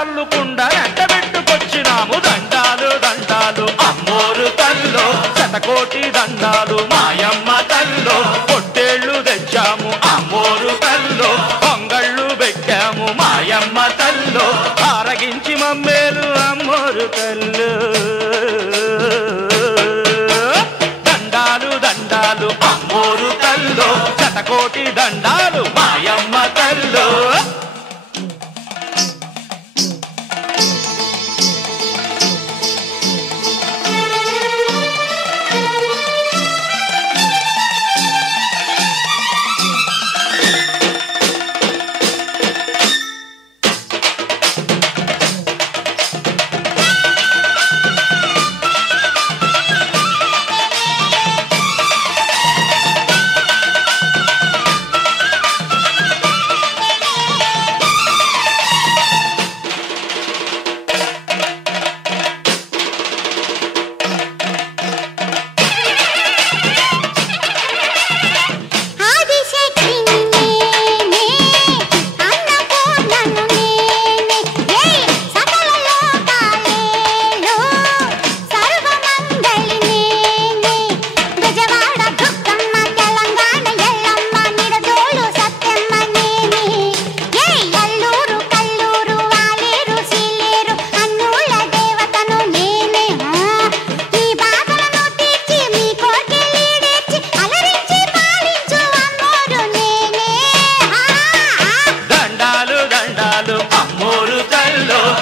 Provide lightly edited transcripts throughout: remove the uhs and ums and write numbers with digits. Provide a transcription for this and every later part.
కల్లుకుండా వెంటబెట్టుకొచ్చినాము దండాలు దండాలు అమ్మోరు తల్లో శతకోటి దండాలు మాయమ్మ తల్లో పొట్టేళ్లు తెచ్చాము అమ్మోరు తల్లో పొంగళ్ళు పెట్టాము మాయమ్మ తల్లో ఆరగించి మమ్మేలు అమ్మోరు తల్లు దండాలు దండాలు అమ్మోరు తల్లో శతకోటి దండాలు మాయమ్మ తల్లో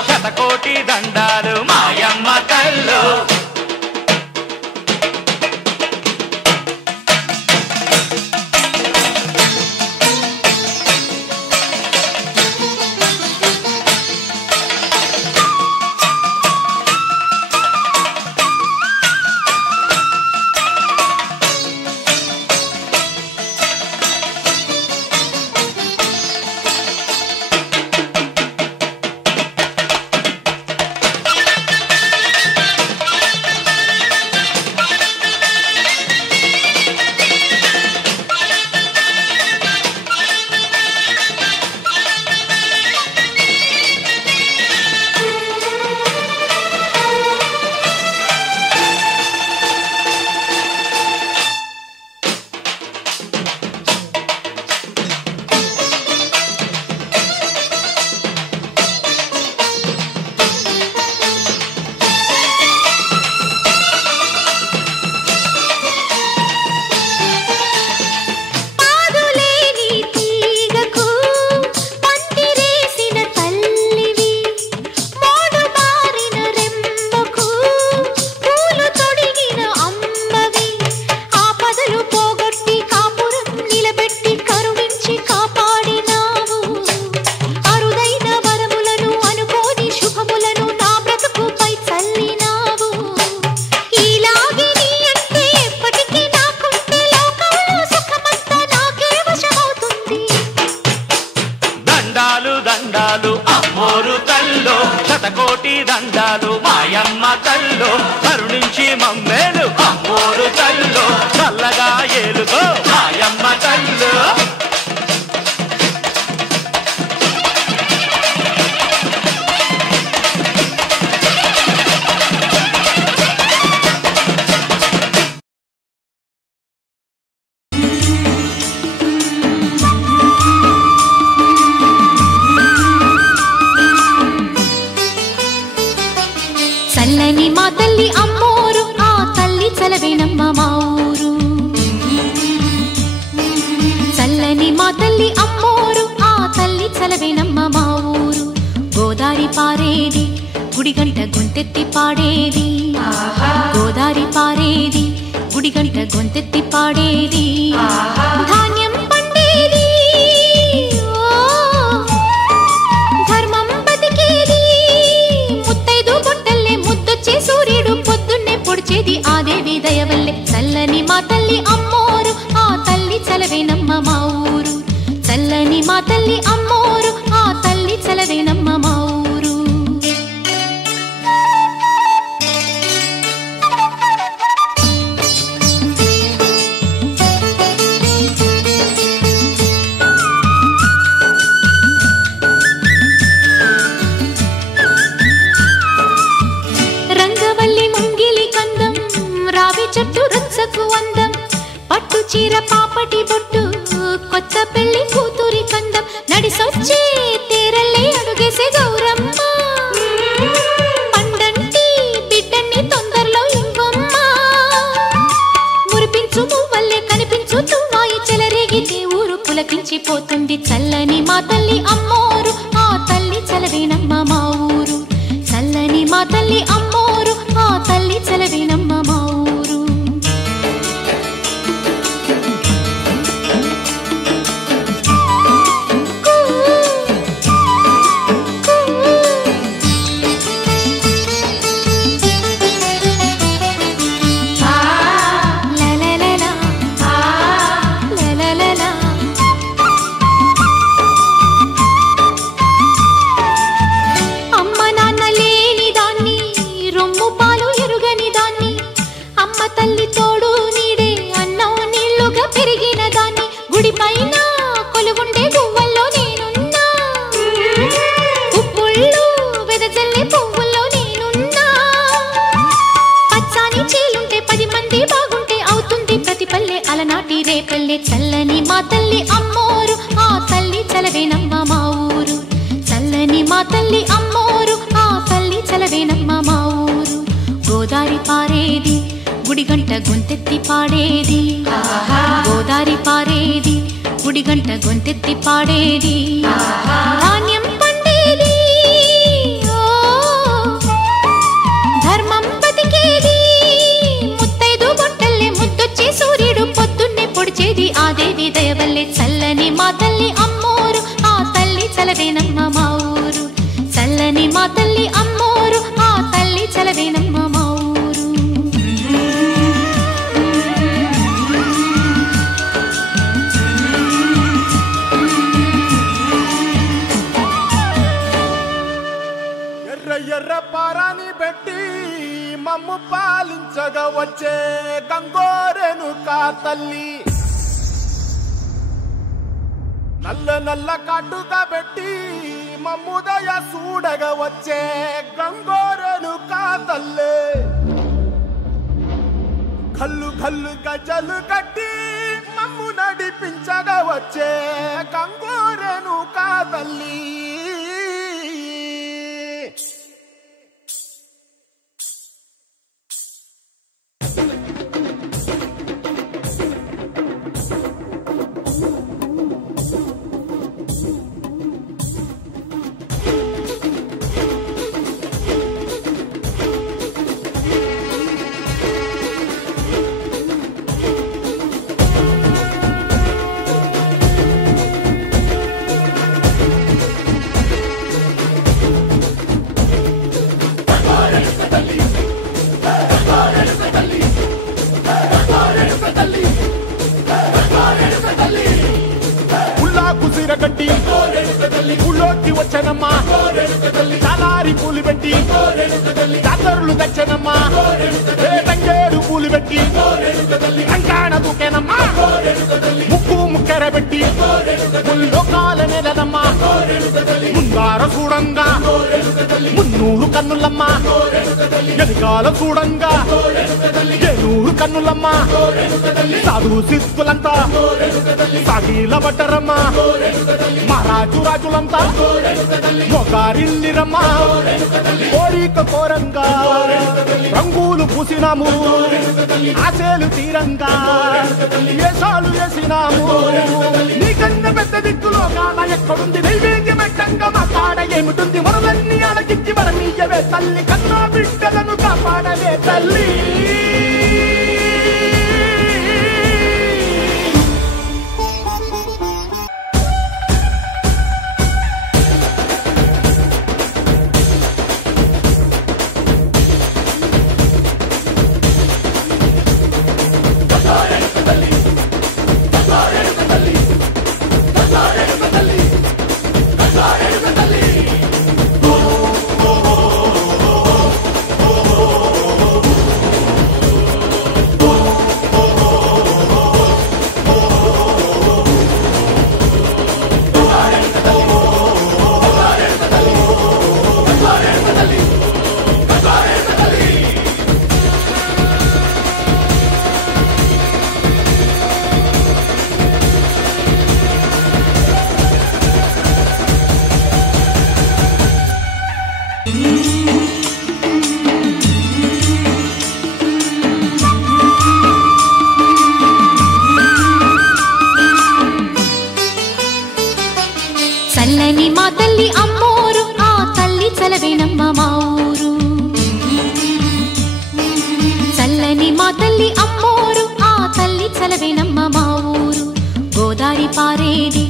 శతకోటి దండాలు మాయమ్మ తల్లో దండాలు అమ్మోరు తల్లో శతకోటి దండాలు మాయమ్మ తల్లో కరుణించి మమ్మేలు అమ్మోరు తల్లో చల్లగా ఏలుకో మాయమ్మ తల్లో చల్లని మా తల్లి అమ్మోరు ఆ తల్లి చలవేనమ్మ మా ఊరు చల్లని మా తల్లి అమ్మోరు ఆ తల్లి చలవేనమ్మ మా ఊరు గోదారి పారేది గుడిగంట గొంతెత్తి పాడేది గోదారి పారేది గుడిగంట గొంతెత్తి పాడేది ధాన్యం పండేది ధర్మం బతికేది ముత్తైదు బొట్టల్లే ముద్దొచ్చే సూర్యుడు పొద్దున్నే పొడిచేది ఆ దేవి దయవల్లే చల్లని మా తల్లి అమ్మోరు ఆ తల్లి చలవేనమ్మ మా ఊరు చల్లని మా తల్లి అమ్మోరు ఆ తల్లి చలవేనమ్మ మా ఊరు కొత్త పెళ్లి కూతురి కందం నడిసొచ్చే తేరల్లే అడుగేసే గౌరమ్మ పండంటి బిడ్డన్ని తొందరలో ఇవ్వమ్మ మురిపించు మువ్వల్లే కనిపించు తువ్వాయి చెలరేగితే ఊరు పులకించిపోతుంది చల్లని మా తల్లి అమ్మోరు ఆ తల్లి చలవేనమ్మ మా ఊరు చల్లని మా తల్లి అమ్మోరు ఆ తల్లి చలవేనమ్మ మా ఊరు చల్లని మా తల్లి అమ్మోరు ఆ తల్లి చలవేనమ్మ మా ఊరు చల్లని మా తల్లి అమ్మోరు ఆ తల్లి చలవేనమ్మ మా ఊరు గోదారి పారేది గుడిగంట గొంతెత్తి పాడేది గోదారి పారేది గుడిగంట గొంతెత్తి పాడేది ధాన్యం పండేది ధర్మం బతికేది ముత్తైదు బొట్టల్లే ముద్దొచ్చే సూర్యుడు పొద్దున్నే పొడిచేది ఆ దేవి దయవల్లే చల్లని మా తల్లి అమ్మోరు ఆ తల్లి చలవేనమ్మ మా ఊరు చల్లని మా తల్లి అమ్మోరు ఆ తల్లి చలవేనమ్మ మా ఊరు ఎర్ర ఎర్ర పారాని పెట్టి మమ్ము పాలించగా వచ్చే గంగోరెను కా తల్లి నల్ల నల్ల కాటుగా పెట్టి మమ్ముదయ చూడగా వచ్చే గంగోరెను కా తల్లి కల్లు కల్లు గజలు కట్టి మమ్ము నడిపించగా వచ్చే గంగోరెను కా తల్లి కట్టి ఊళ్ళోకి వచ్చనమ్మా చాలారి పూలు పెట్టి జాతరులు తెచ్చనమ్మా తంగేడు పూలు పెట్టి కంకాణ దూకేనమ్మా ముక్కు ముక్కెర పెట్టి ముల్లోకాల నెలనమ్మా ముందార చూడంగా మున్నూరు కన్నులమ్మా ఎనకాల చూడంగా ఏనూరు కన్నులమ్మా సాధు సిద్ధులంతా సాగిల పడ్డరమ్మా మహారాజు రాజులంతా మొగారిల్లిరమ్మా కోరిక కోరంగా రంగులు పూసినాము ఆశలు తీరంగా వేషాలు వేసినాము నీకన్న పెద్ద దిక్కులో కాన ఎక్కడుంది నైవేద్యం ఎట్టంగా మా కాడ ఏమిటుంది మనలన్నీ అడగిచ్చి వరమీయవే తల్లి కన్నా బిడ్డలను కాపాడవే తల్లి చల్లని మా తల్లి అమ్మోరు ఆ తల్లి చలవేనమ్మ మా ఊరు చల్లని మా తల్లి అమ్మోరు ఆ తల్లి చలవేనమ్మ మా ఊరు గోదారి పారేది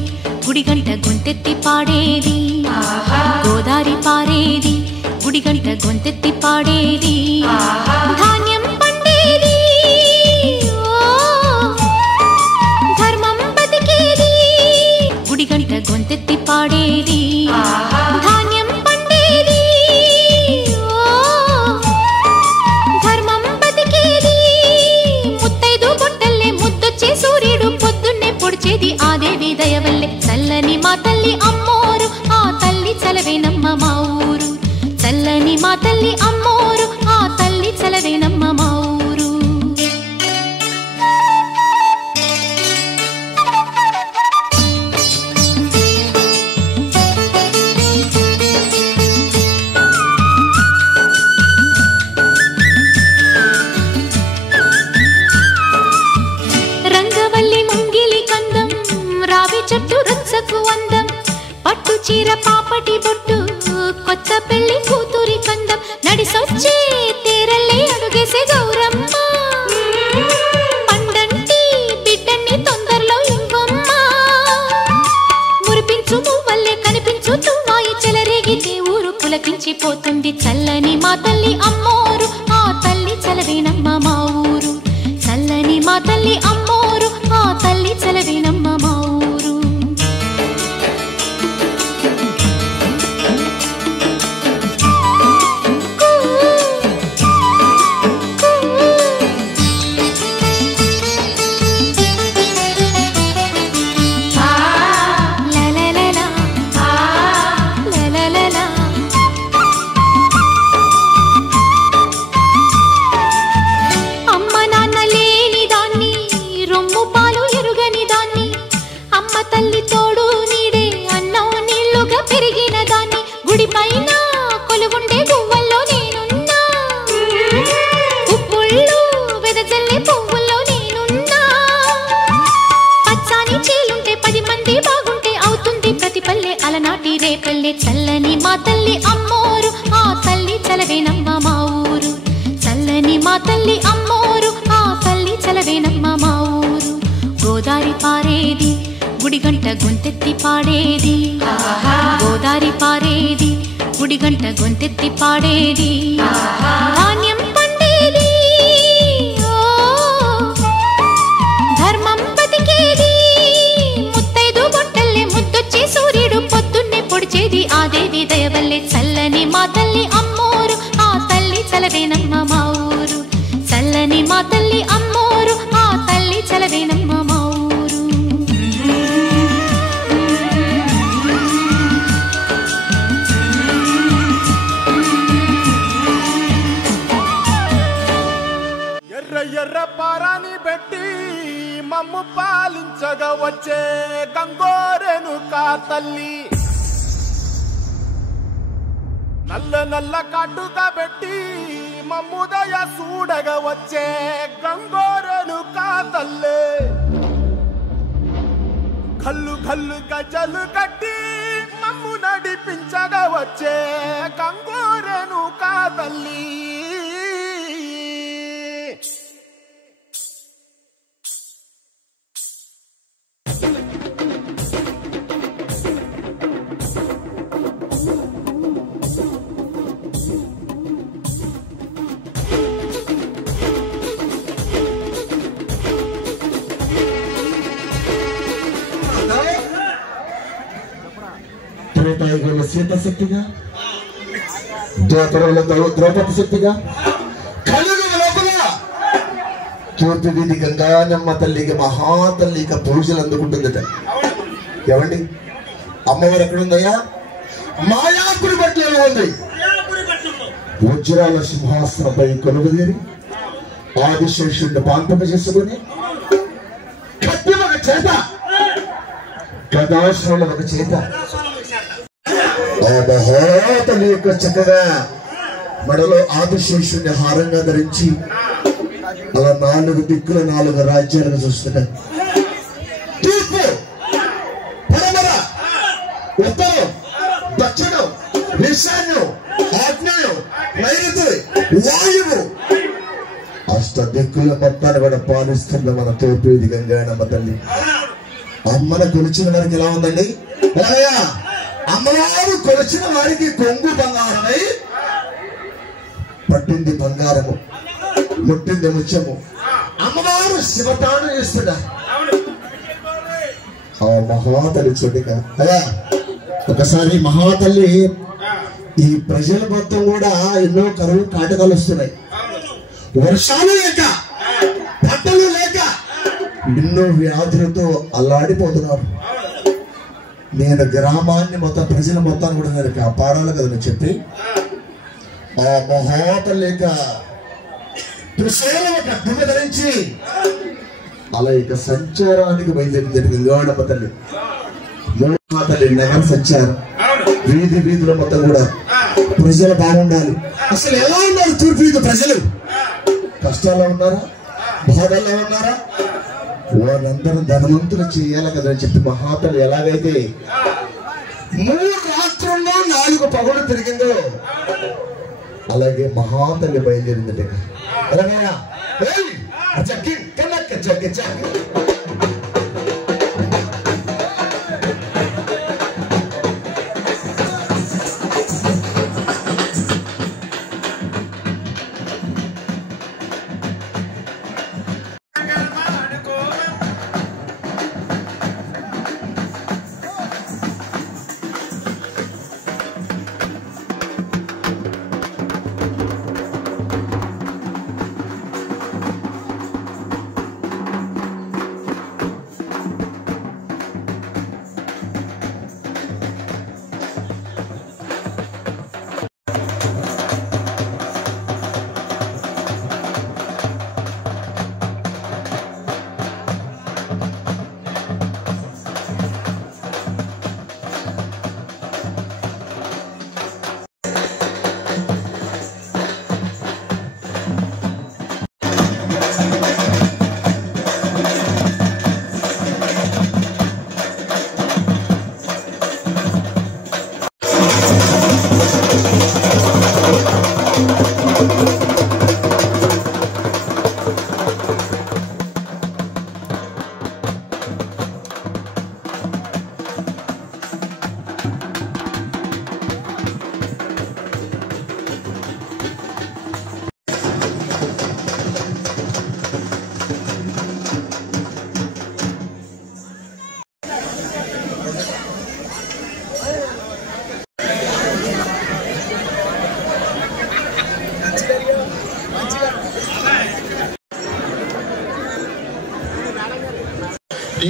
గుడిగంట గొంతెత్తి పాడేది గోదారి పారేది గుడిగంట గొంతెత్తి పాడేది ధాన్యం పండేది ధర్మం బతికేది గుడిగంట గొంతెత్తి పాడేది ధాన్యం పండేది ధర్మం బతికేది ముత్తైదు బొట్టల్లే ముద్దొచ్చే సూర్యుడు పొద్దున్నే పొడిచేది ఆ దేవి దయవల్లే చల్లని మా తల్లి అమ్మోరు ఆ తల్లి చలవేనమ్మ మా ఊరు చల్లని మా తల్లి అమ్మోరు ఆ తల్లి చలవేనమ్మ మా ఊరు రంగవల్లి ముంగిలి కందం రావి చెట్టు రచ్చకు అందం పట్టు చీర పాపటి బొట్టు కొత్త పెళ్లి కూతురి కందం నడిసొచ్చే తేరల్లే అడుగేసే గౌరమ్మ పండంటి బిడ్డన్ని తొందరలో ఇంకొమ్మ మురిపించు మువ్వల్లే కనిపించు తుమ్మాయి చెలరేగితే ఊరు పులకించిపోతుంది చల్లని మా తల్లి అమ్మోరు ఆ తల్లి చలవేనమ్మ మా ఊరు చల్లని మా తల్లి అమ్మోరు ఆ తల్లి చలవేనమ్మ మా ఊరు చల్లని మా తల్లి అమ్మోరు ఆ తల్లి చలవేనమ్మ మా ఊరు చల్లని మా తల్లి అమ్మోరు ఆ తల్లి చలవేనమ్మ మా ఊరు గోదారి పారేది గుడిగంట గొంతెత్తి పాడేది గోదారి పారేది గుడిగంట గొంతెత్తి పాడేది ధాన్యం పండేది ధర్మం బతికేది ముత్తైదు బొట్టల్లే ముద్దొచ్చే సూర్యుడు పొద్దున్నే పొడిచేది ఆ దేవి దయవల్లే చల్లని మా తల్లి అమ్మోరు ఆ తల్లి చలవేనమ్మ మా ఊరు చల్లని మా తల్లి అమ్మోరు ఆ తల్లి చలవేనమ్మ మా ఊరు ఎర్ర ఎర్ర పారాని పెట్టి మమ్ము పాలించగా వచ్చే గంగోరెను కా తల్లి నల్ల నల్ల కాటుగా పెట్టి మమ్ముదయ చూడగా వచ్చే గంగోరెను కా తల్లి కల్లు కల్లు గజలు కట్టి మమ్ము నడిపించగా వచ్చే గంగోరెను కా తల్లి త్రేతాయుగంలో సీత శక్తిగా ద్వాపరంలో ద్రౌపది శక్తిగా కలియుగం లోపల కీర్తి వీధి గంగానమ్మ తల్లికి మహాతల్లిగా పూజలు అందుకుంటుందట. ఏమండి అమ్మవారు ఎక్కడుందయ్యా? మాయాపురి పట్లలో ఉంది. వజ్రాల సింహాసనపై కొలువుదీరి ఆదిశేషుడిని పాంపక చేసుకుని కత్తి ఒక చేత గదాశ్రముల ఒక చేత ఆ మహాతల్లి యొక్క చక్కగా మెడలో ఆదిశేషుడిని హారంగా ధరించి అలా 4 దిక్కుల 4 రాజ్యాలను చూస్తున్నారు. తూర్పు, పడమర, ఉత్తరం, దక్షిణం, ఈశాన్యం, ఆగ్నేయం, నైరుతి, వాయువు, అష్ట దిక్కుల మొత్తాన్ని కూడా పాలిస్తున్న మన తోపేది గంగానమ్మ తల్లి. అమ్మను కొలిచిన వారికి ఎలా ఉందండి? ఎలాగయ్యా? అమ్మవారు కొలిచిన వారికి కొంగు బంగారమై పట్టింది బంగారము, ముట్టింది ముత్యము. అమ్మవారు శివతాడు చేస్తున్నారు. ఆ మహాతల్లి చూడగా అయ్యా, ఒకసారి మహాతల్లి ఈ ప్రజల మొత్తం కూడా ఎన్నో కరువు కాటకాలు వస్తున్నాయి. వర్షాలు లేక, పంటలు లేక ఎన్నో వ్యాధులతో అల్లాడిపోతున్నారు. నేను గ్రామాన్ని మొత్తం, ప్రజల మొత్తాన్ని కూడా నేను కాపాడాలి కదని చెప్పి ఆ మహాతల్లిక త్రిశూలం ఒక దుమ్మ ధరించి అలా ఇక సంచారానికి బయలుదేరింది గంగానమ్మ తల్లి. తల్లి నగర సంచారం, వీధి వీధుల మొత్తం కూడా ప్రజలు బాగుండాలి. అసలు ఎలా ఉన్నారు తూర్పు వీధి ప్రజలు? కష్టాల్లో ఉన్నారా? బాధల్లో ఉన్నారా? వారందరూ ధనవంతులు చేయాలి కదా అని చెప్పి మహాతల్లి ఎలాగైతే 3 రాష్ట్రంలో 4 పగలు తిరిగిందో అలాగే మహాతల్లి బయలుదేరిందట. ఎలాగైనా చక్కి కనక్క చక్కి చక్కి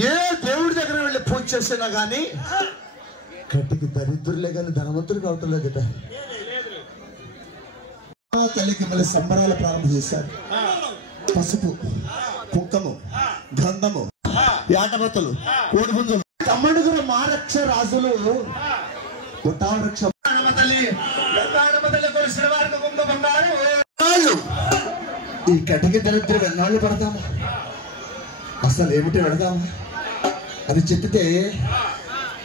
ఏ దేవుడి దగ్గర వెళ్ళి పూజ చేసినా గానీ కట్టికి దరిద్రులే గాని ధనవంతులు కావట్లేదట. తల్లికి మళ్ళీ సంబరాలు ప్రారంభం చేశారు. పసుపు, కుంకము, గంధము, యాటబతులు, కోడిపుంజులు. తమ్ముడుగురు మారక్ష రాజులు ఈ కటికి దరిద్రం ఎన్నాళ్ళు పడతామా, అసలు ఏమిటి పెడదామా అని చెప్తే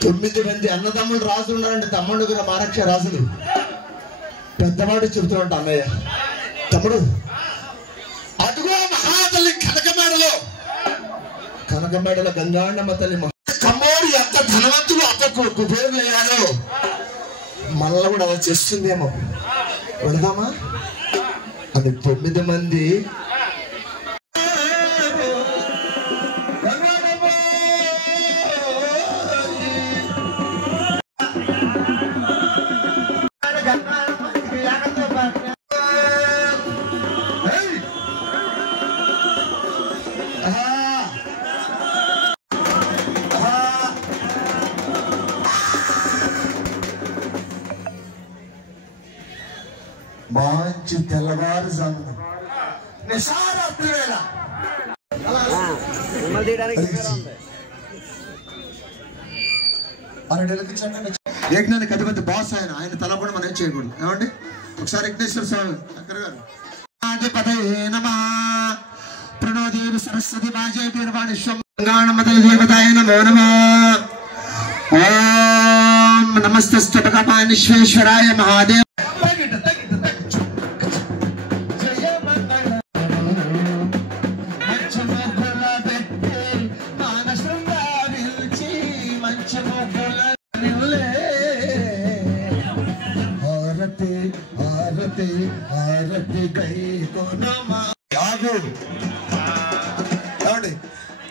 9 మంది అన్నదమ్ములు రాజులు ఉన్నారండి. తమ్ముడుగురు మారక్ష రాజులు. పెద్దవాడు చెబుతున్నాడు, అన్నయ్య తమ్ముడు అదుగో మహాతల్లి కనకమేడలో గంగానమ్మ తల్లి. తమ్ముడు ఎంత ధనవంతులు, అంత కుబేరులు అయ్యారో మనల్ని కూడా అలా చేస్తుందేమో, వెళదామా అని 9 మంది మంచి తెల్లవారుజామున నిశారాత్రి వేళ యజ్ఞానికి అధిపతి బాస్ ఆయన తల కూడా మనం ఏం చేయకూడదు. ఏమండి ఒకసారి యజ్ఞేశ్వర స్వామి అక్కడ గారు ప్రణోదేవి సరస్వతి మాజేశ్వరం దేవతాయ నమో నమః. ఓం నమస్తస్తే భగవానేశ్వరాయ మహాదేవ.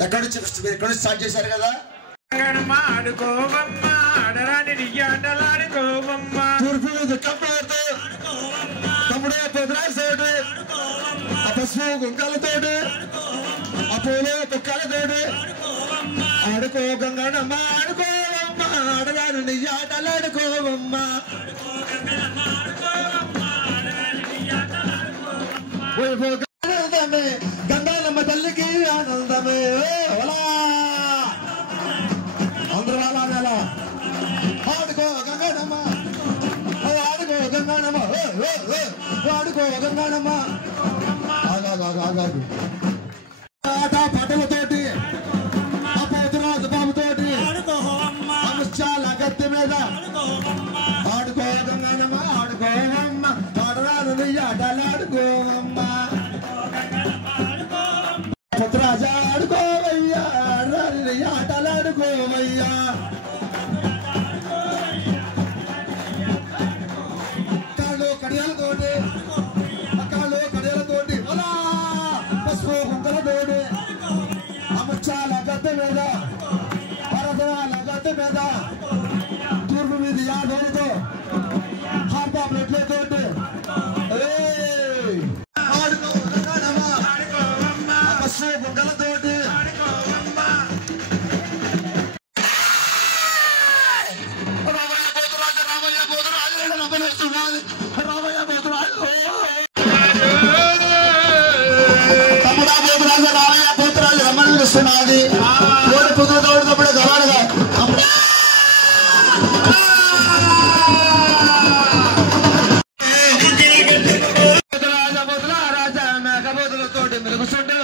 ఎక్కడి నుంచి స్టార్ట్ చేశారు కదా. తమ్ముడు పొద్దురాజుతోటి పసుపు గుంకలతోటి అపోలో కుక్కలతోటి ఆడుకో గంగడమ్మ ఆడుకోవమ్మ ఆడదాని నీ ఆటలాడుకోవమ్మ. ఆనందమే గంగాలమ్మ తల్లికి ఆనందమే. అందరూ అలా ఆడుకో గంగాడమ్మ ఆడుకో గంగాడమ్మ ఆడుకో గంగాడమ్మ. ఆగాగు ఆట పటలతోటి అపోతురాజు బాబుతోటి అమిషాల గద్దె మీద ఆడుకో గంగాడమ్మ ఆడుకోవమ్మ ఆడరాను నీ ఆటలాడుకోవమ్మ. పుత్రాజా ఆడుకోవయ్యా ఆడరాను నీ ఆటలాడుకోవయ్యా. కడియాలతోటి పసుపు కుంకలతోటి అమర్చాల గద్దె మీద పరదరాల గద్దె మీద తూర్పు మీద యాదవులతో హార్బా ప్లేట్లతోటి పసుపు కుంకలతోటి రమ్మనిస్తున్నది. పొద్దుతోడు తప్పుడు గవాడుగా రాజా మేకపోతులతోటి మెలుగుతుండు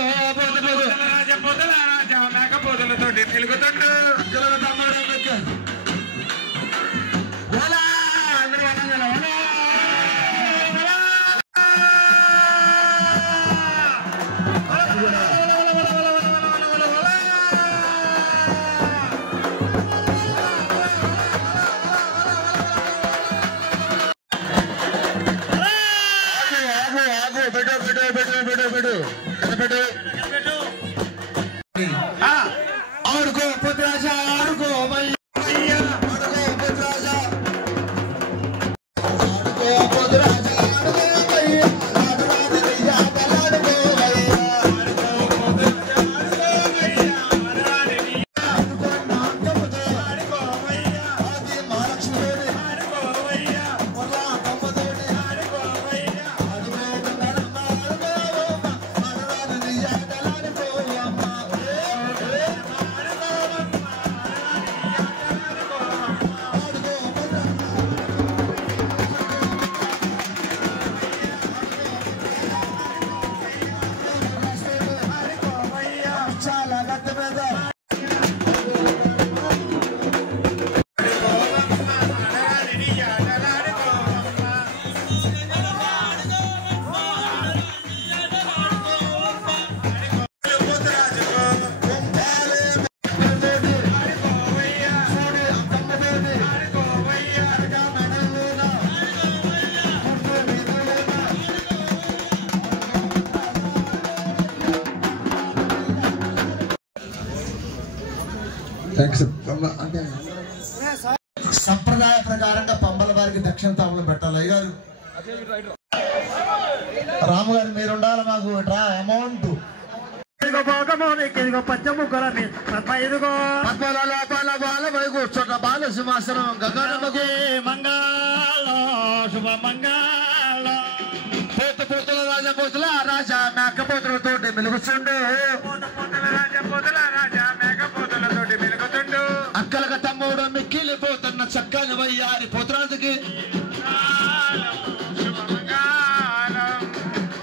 రాజా మేకపోతులతోటి మెలుగుతుండు. ఆడుకో పుత్రాజా ఆడుకో ఆడుకో పుత్రాజా ఆడుకో పుత్రాజా సంప్రదాయ ప్రకారంగా పంబల వారికి దక్షిణ తాములు పెట్టాలి. అయ్యారు రాము గారు మీరు ఉండాలి మాకు అమౌంట్. కూర్చోట బాల సింహాసనం గంగారమ్మకు మంగళ శుభ మంగళ. పోతుల రాజపోతుల రాజా మేకపోతులతోటి మెలుగుతుండు. అక్కలక తమ్ముడు మిక్కిలిపోతున్న చక్కని వయ్యారి పోతురాజుకి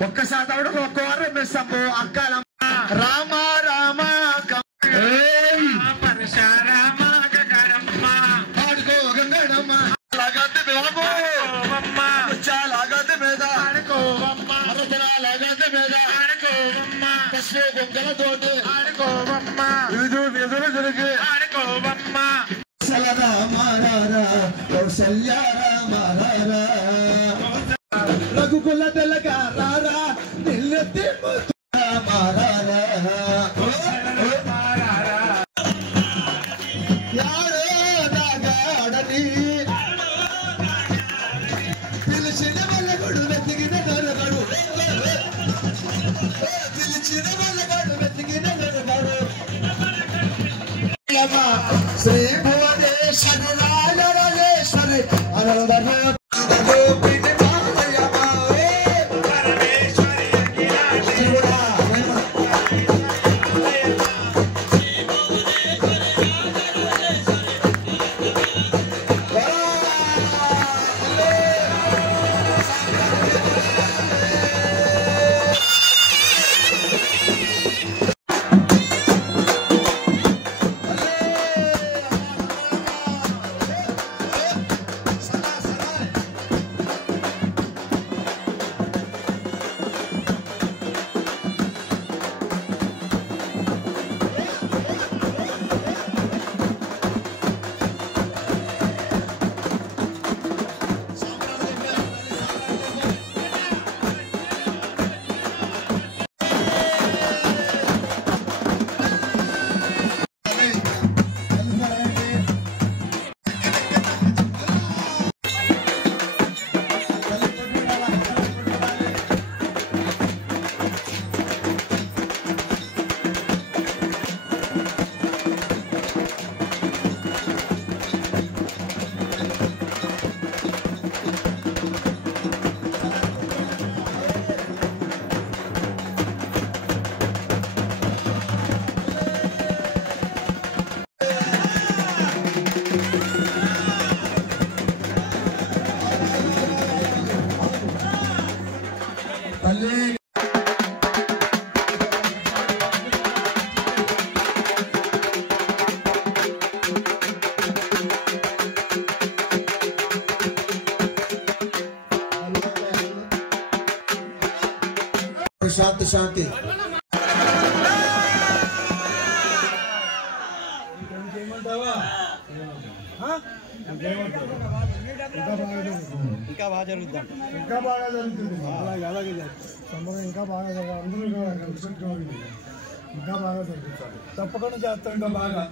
ఒక్కసారి తవుడు ఒక్కవారు మిస్సమ్ము అక్కల రామ రామ ఆడుకో గంగడమ్మ గొంగలతోటి ఎదురు తిరిగి రఘుకుల తెల్లగారా నిల్లెత్తి మారారా పిలిచిన వల్లగడు వెతికిన గరుగడు పిలిచిన వల్లగడు వెతికిన గరుగడు శ్రీ భువనేశ్వరి రాజరాజేశ్వరి అనందరూ శాంతి శాంతి ఇంకా బాగా జరుగుతుంది అలాగే సంబంధం ఇంకా బాగా అందరూ ఇంకా బాగా జరుగుతుంది తప్పకుండా చేస్తాం ఇంకా బాగా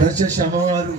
దయచేసి అమ్మవారు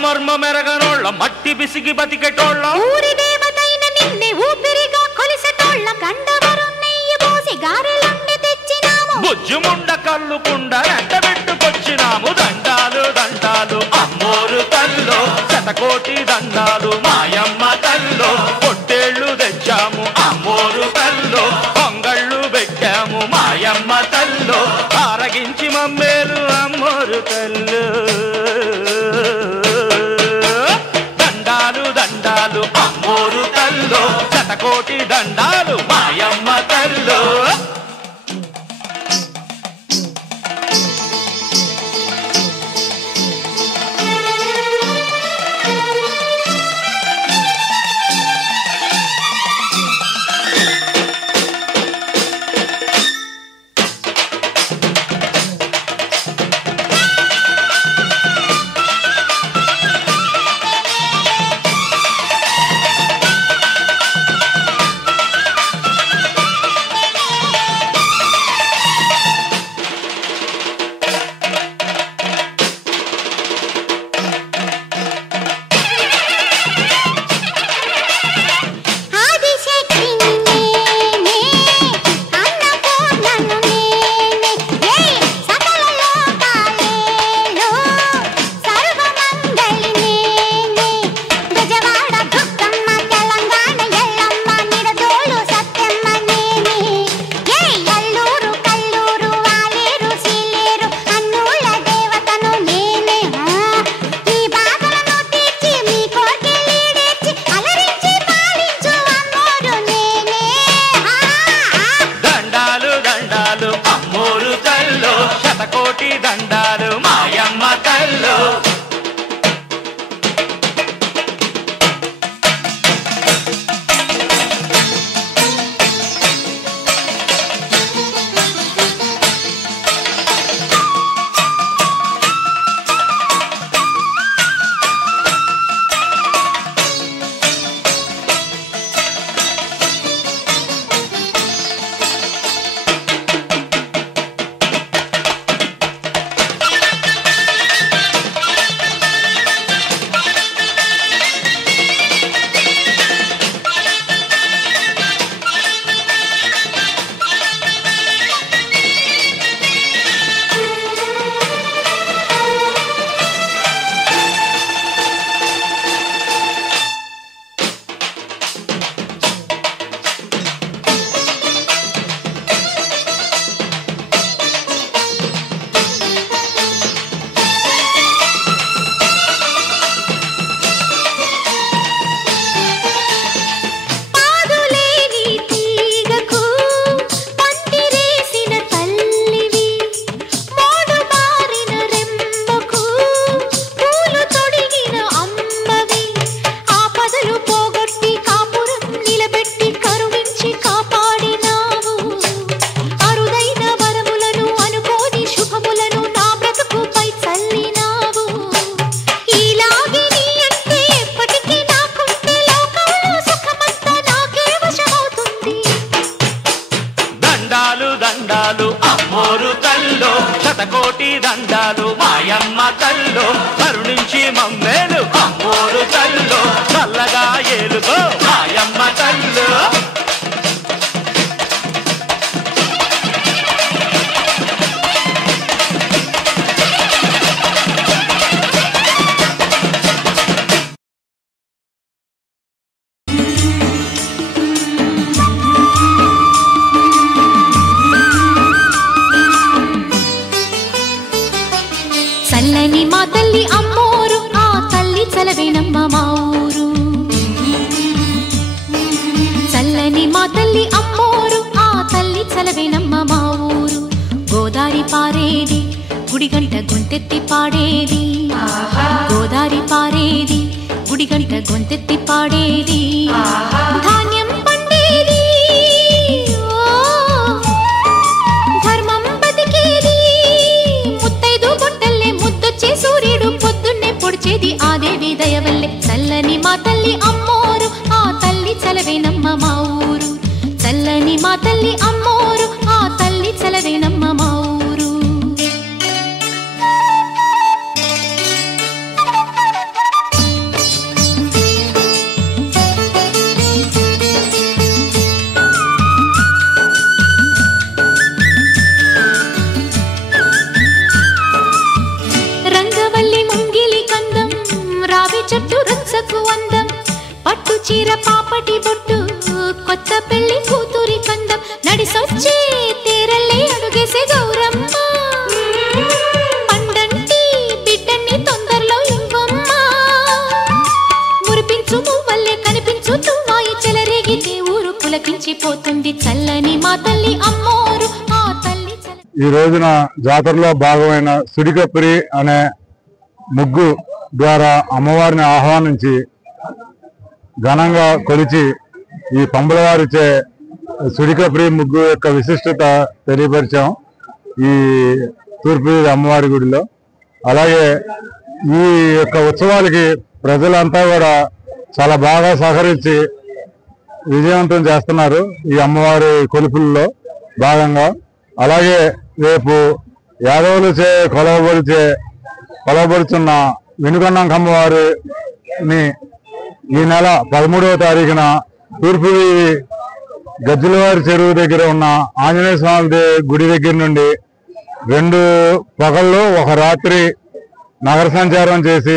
మర్మ మెరగనోళ్ళ మట్టి బిసిగి బతికెటోళ్ళ ఊరి దేవతైన నిన్నే ఊపిరిగా కొలిసెటోళ్ళ గండవరం నెయ్యి పోసి గారెలండి తెచ్చినాము బుజ్జుముండ కల్లుకుండ ఎండబెట్టుకొచ్చినాము దండాలు దండాలు అమ్మోరు తల్లో శతకోటి దండాలు మాయమ్మ తల్లో పొట్టేళ్లు తెచ్చాము అమ్మోరు తల్లో పొంగళ్ళు పెట్టాము మాయమ్మ తల్లో ఆరగించి మమ్మేలు అమ్మోరు తల్లు దండాలు అమ్మోరు తల్లో శతకోటి దండాలు మాయమ్మ తల్లో తల్లో అమ్మోరు తల్లో శతకోటి దండాలు మాయమ్మ తల్లో కరుణించి మమ్మేలు అమ్మోరు తల్లో చల్లగా ఏలుగో మాయమ్మ తల్లో చల్లని మా తల్లి అమ్మోరు ఆ తల్లి చలవేనమ్మ మా ఊరు చల్లని మా తల్లి అమ్మోరు ఆ తల్లి చలవేనమ్మ మా ఊరు గోదారి పారేది గుడిగంట గొంతెత్తి పాడేది గోదారి పారేది గుడిగంట గొంతెత్తి పాడేది ధాన్యం పండేది ధర్మం బతికేది ముత్తైదు బొట్టల్లే ముద్దొచ్చే సూర్యుడు పొద్దున్నే పొడిచేది ఆ దేవి దయవల్లే చల్లని మా తల్లి అమ్మోరు ఆ తల్లి చలవేనమ్మ మా ఊరు చల్లని మా తల్లి అమ్మోరు ఆ తల్లి చలవేనమ్మ మా ఊరు రంగవల్లి ముంగిలి కందం రావి చెట్టు రచ్చకు అందం పట్టు చీర పాపటి బొట్టు కొత్త పెళ్లి కూతురి కందం నడిసొచ్చే తీరల్లే అడుగేసే గౌరమ్మ పండంటి బిడ్డన్ని తొందరలో ఇంకొమ్మ మురిపించు మువ్వల్లే కనిపించు తుమ్మాయి చెలరేగితే ఊరు పులకించిపోతుంది చల్లని మా తల్లి అమ్మోరు ఆ తల్లి ఈ రోజున జాతరలో భాగమైన సుడికప్రి అనే ముగ్గు ద్వారా అమ్మవారిని ఆహ్వానించి ఘనంగా కొలిచి ఈ పంబలవారిచే సుడికప్రి ముగ్గు యొక్క విశిష్టత తెలియపరిచాం ఈ తూర్పు అమ్మవారి గుడిలో. అలాగే ఈ యొక్క ఉత్సవాలకి ప్రజలంతా కూడా చాలా బాగా సహకరించి విజయవంతం చేస్తున్నారు ఈ అమ్మవారి కొలుపుల్లో భాగంగా. అలాగే రేపు యాదవులచే కొలవబడుచున్న వెనుకొండం అమ్మవారిని ఈ నెల 13వ తారీఖున తూర్పు గజ్జలవారి చెరువు దగ్గర ఉన్న ఆంజనేయ స్వామి గుడి దగ్గర నుండి 2 పగళ్ళు 1 రాత్రి నగర సంచారం చేసి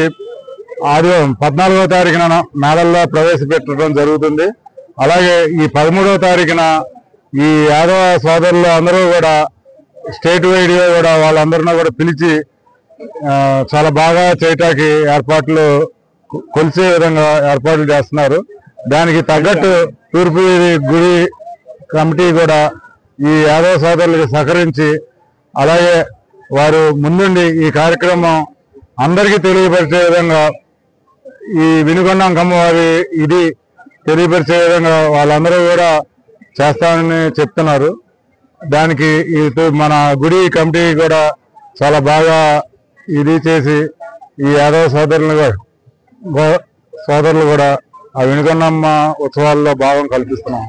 ఆదివారం 14వ తారీఖున మేళల్లో ప్రవేశపెట్టడం జరుగుతుంది. అలాగే ఈ 13వ తారీఖున ఈ యాదవ సోదరులు అందరూ కూడా స్టేట్ వైడ్ గా కూడా వాళ్ళందరినీ కూడా పిలిచి చాలా బాగా చేయటానికి ఏర్పాట్లు కొలిసే విధంగా ఏర్పాట్లు చేస్తున్నారు. దానికి తగ్గట్టు తూర్పు గుడి కమిటీ కూడా ఈ యాదవ సోదరులకు సహకరించి అలాగే వారు ముందుండి ఈ కార్యక్రమం అందరికీ తెలియపరిచే విధంగా ఈ వినుకొండ అమ్మవారి ఇది తెలియపరిచే విధంగా వాళ్ళందరూ కూడా చేస్తామని చెప్తున్నారు. దానికి మన గుడి కమిటీ కూడా చాలా బాగా ఇది చేసి ఈ యాదవ సోదరులు కూడా ఆ వినుకొండమ్మ ఉత్సవాల్లో భాగం కల్పిస్తున్నాం.